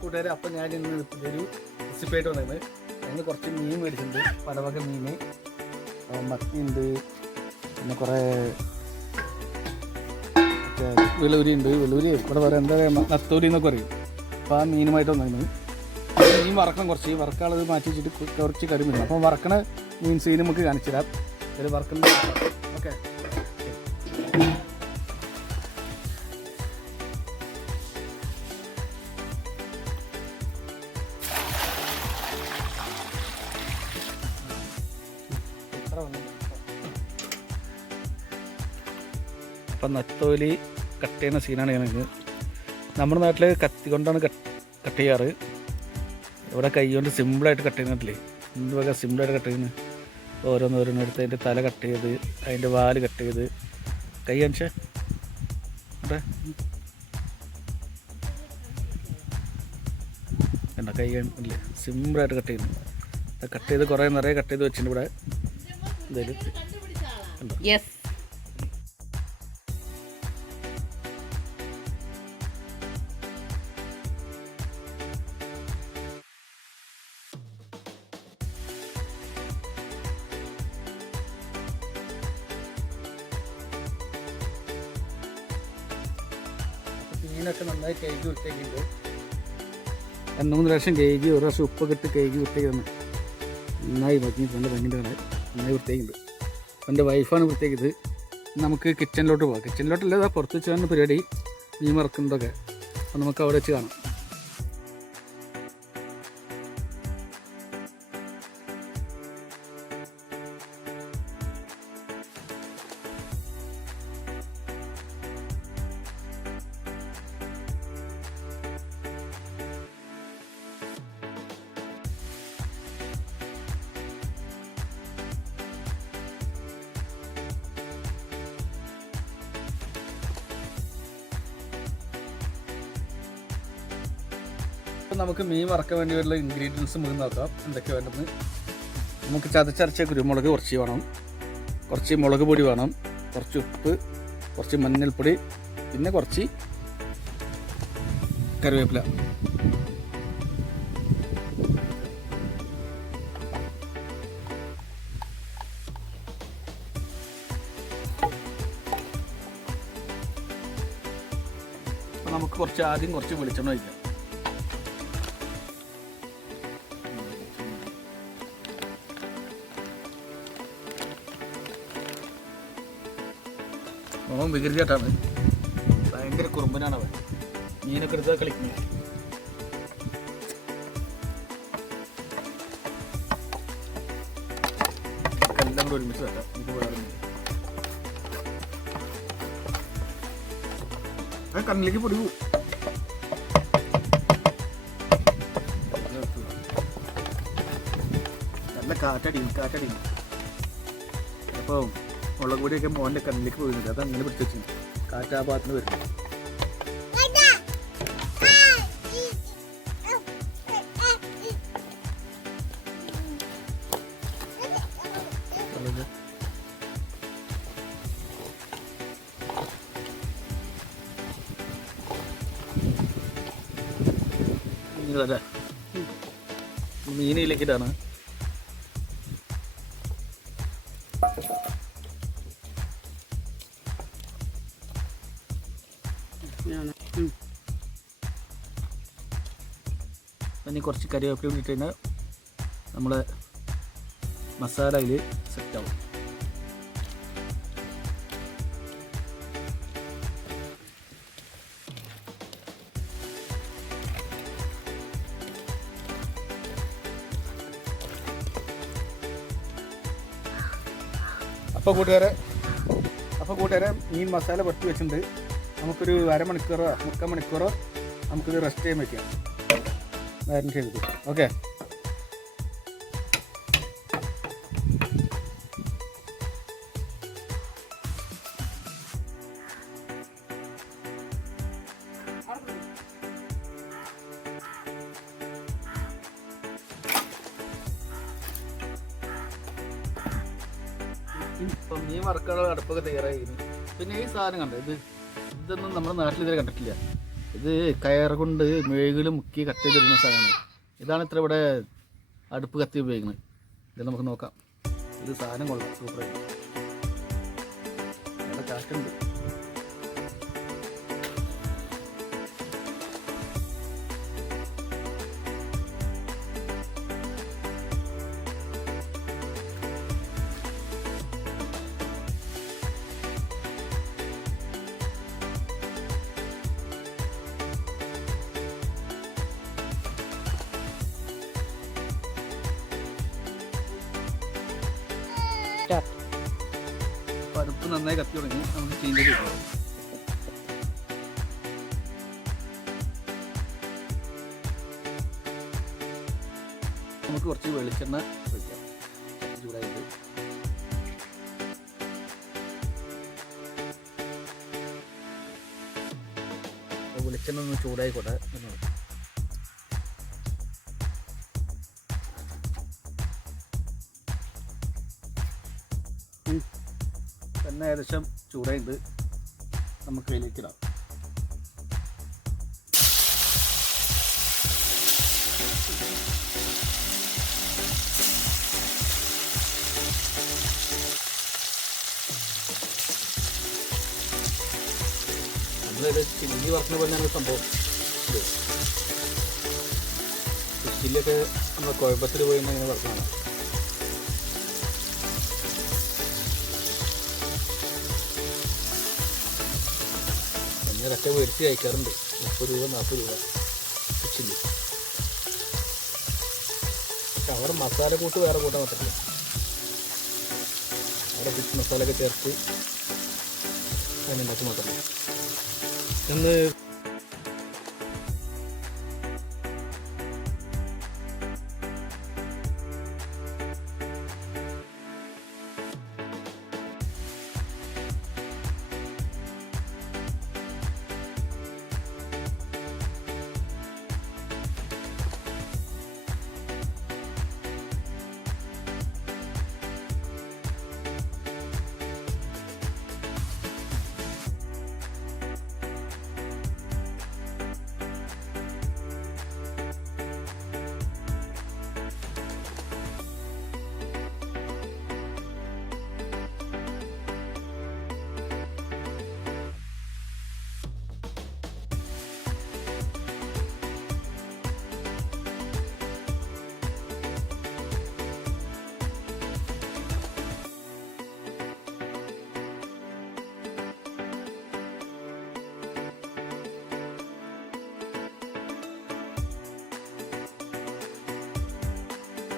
കൂട്ടുകാരെ, അപ്പം ഞാൻ ഇന്ന് ഒരു റെസിപ്പിയായിട്ട് വന്നത് ഞങ്ങൾ കുറച്ച് മീൻ മേടിച്ചിട്ടുണ്ട്. പല വക മീൻ, മത്തിയുണ്ട്, പിന്നെ കുറേ വെളൂരി ഉണ്ട്. വെളൂരി ഇവിടെ പറയാം, എന്താ പറയുക, നത്തോലി എന്നൊക്കെ പറയും. അപ്പോൾ ആ മീനുമായിട്ട് വന്നത് മീൻ വറക്കണം. കുറച്ച് വറക്കാളത് മാറ്റി വെച്ചിട്ട് കുറച്ച് കരിമീൻ. അപ്പം വറക്കണ മീൻ സീൻ നമുക്ക് കാണിച്ചു തരാം. ഇതിൽ വറക്കുന്ന ഓക്കെ. അപ്പം നത്തോലി കട്ട് ചെയ്യുന്ന സീനാണ് ഞാനിത്. നമ്മുടെ നാട്ടിൽ കത്തി കൊണ്ടാണ് കട്ട് ചെയ്യാറ്. ഇവിടെ കൈ കൊണ്ട് സിമ്പിളായിട്ട് കട്ട് ചെയ്യുന്നില്ലേ, എന്ത് വക സിമ്പിളായിട്ട് കട്ട് ചെയ്യുന്നത്. ഓരോന്നോരോന്നെടുത്ത് അതിൻ്റെ തല കട്ട് ചെയ്ത് അതിൻ്റെ വാല് കട്ട് ചെയ്ത് കൈ കാണിച്ചേ അവിടെ എന്താ കൈ ഇല്ലേ, സിമ്പിളായിട്ട് കട്ട് ചെയ്യുന്നു. കട്ട് ചെയ്ത് കുറേ നിറയെ കട്ട് ചെയ്ത് വെച്ചിട്ടുണ്ട് ഇവിടെ. എന്തായാലും മീനൊക്കെ നന്നായി കഴുകി വിട്ടേക്കുണ്ട്. 2-3 പ്രാവശ്യം കഴുകി, ഒരു പ്രാവശ്യം ഉപ്പൊക്കെ ഇട്ട് കഴുകി വിട്ടേക്കാണ്. നന്നായി നോക്കി നല്ല ഭംഗിൻ്റെ നന്നായി വൃത്തിയാക്കുന്നുണ്ട്. എൻ്റെ വൈഫാണ് വൃത്തിയാക്കിയത്. നമുക്ക് കിച്ചണിലോട്ട് പോകാം. കിച്ചണിലോട്ടല്ല, അതാ പുറത്ത് വെച്ചാണ് പരിപാടി, മീൻ മറക്കുന്നതൊക്കെ. അപ്പം നമുക്ക് അവിടെ വെച്ച് കാണാം. നമുക്ക് മീൻ വറക്കാൻ വേണ്ടി വരുന്ന ഇൻഗ്രീഡിയൻസ് നമുക്ക് നോക്കാം എന്തൊക്കെ വേണ്ടത്. നമുക്ക് ചതച്ചരച്ച കുരുമുളക് കുറച്ച് വേണം, കുറച്ച് മുളക് പൊടി വേണം, കുറച്ച് ഉപ്പ്, കുറച്ച് മഞ്ഞൾപ്പൊടി, പിന്നെ കുറച്ച് കറിവേപ്പില. അപ്പോൾ നമുക്ക് ആദ്യം കുറച്ച് വെളിച്ചെണ്ണ ഒഴിക്കാം. അവൻ വികൃതിയായിട്ടാണ്, ഭയങ്കര കുറുമ്പനാണ് അവൻ. മീനൊക്കെ എടുത്താൽ കളിക്കുന്നത്. എല്ലാം കൂടെ ഒരുമിച്ച് തരാം. ഇത് വേറെ കണ്ണിലേക്ക് പൊടി പോകും. നല്ല കാറ്റടി. അപ്പോൾ മുളക് പൊടിയൊക്കെ മോൻ്റെ കണ്ണിലേക്ക് പോയിരുന്നില്ല, അത് അങ്ങനെ പിടിച്ച് വെച്ചു. കാറ്റ് ആ ഭാഗത്തിന് വരും. മീനിലേക്കിട്ടാണ് ഇനി കുറച്ച് കറിവേപ്പില ഇട്ട് കഴിഞ്ഞാൽ നമ്മളെ മസാല അതിൽ സെറ്റാവും. അപ്പോൾ കൂട്ടുകാരെ മീൻ മസാല പെട്ടി വെച്ചിട്ടുണ്ട്. നമുക്കൊരു 1/2 മണിക്കൂറോ 3/4 മണിക്കൂറോ നമുക്കിത് റെസ്റ്റ് ചെയ്യാൻ വയ്ക്കാം. മാരിനേറ്റ് ചെയ്തിട്ട് ഓക്കെ. ഇപ്പം മീൻ വറക്കാനുള്ള അടുപ്പൊക്കെ തയ്യാറായിരുന്നു. പിന്നെ ഈ സാധനം കണ്ടോ, ഇതൊന്നും നമ്മുടെ നാട്ടിൽ ഇതുവരെ കണ്ടിട്ടില്ല. ഇത് കയർ കൊണ്ട് മെഴുകിൽ മുക്കി കത്തി തരുന്ന സാധനമാണ്. ഇതാണ് ഇത്ര ഇവിടെ അടുപ്പ് കത്തി ഉപയോഗിക്കുന്നത്. ഇത് നമുക്ക് നോക്കാം. ഇത് സാധനം കൊള്ളാം, സൂപ്പറായിട്ട് നല്ല കാറ്റുണ്ട്. അടുപ്പ് നന്നായി കത്തി തുടങ്ങി. നമുക്ക് ചീൻ്റെ കിട്ടും. നമുക്ക് കുറച്ച് വെളിച്ചെണ്ണ ഒഴിക്കാം. ചൂടായിട്ട് വെളിച്ചെണ്ണ ഒന്ന് ചൂടായിക്കോട്ടെ. എണ്ണ ഏകദേശം ചൂടായിട്ട് നമുക്ക് അതിലേക്കിടാം. നമ്മളിത് ചില്ലി വറുക്കുന്ന പോലെയാണ് സംഭവം. ചില്ലിയൊക്കെ നമ്മൾ കുഴപ്പത്തിൽ പോയി ഇങ്ങനെ വറുക്കുന്നതാണ്. ഇതൊക്കെ മേടിച്ച് കഴിക്കാറുണ്ട്. 30 രൂപ 40 രൂപ ചില്ലി. പക്ഷെ അവിടെ മസാല കൂട്ട് വേറെ കൂട്ടാൻ പറ്റില്ല. അവിടെ ഫിഷ് മസാലയൊക്കെ ചേർത്ത് അതിനുണ്ടാക്കി മാത്രമേ ഒന്ന്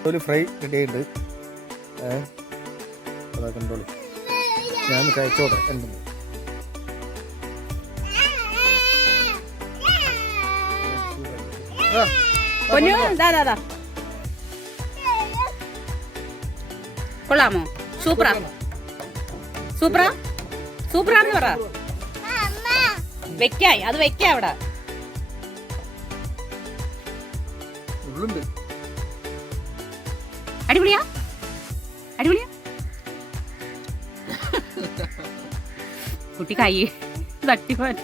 ഒരു ഫ്രൈ റെഡി ആയിട്ട് അതാ കണ്ടോളൂ. ഞാൻ കഴിച്ചോട്ടെ. എന്തെന്ന് കൊള്ളാമോ? സൂപ്പറാ സൂപ്പറാ സൂപ്പറാന്ന് പറ. വെക്കായി അത് വെക്കാ അവിടെ ഉള്ളുണ്ട്. അടിപൊളിയാ അടിപൊളിയാ. കുട്ടി കൈ തട്ടിപ്പോൻ.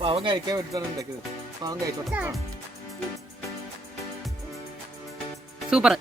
പാവം കഴിക്കാൻ വേണ്ടിയിട്ടാണ് ഉണ്ടാക്കിയത്. പാവം കഴിച്ചോട്ടെ. സൂപ്പർ.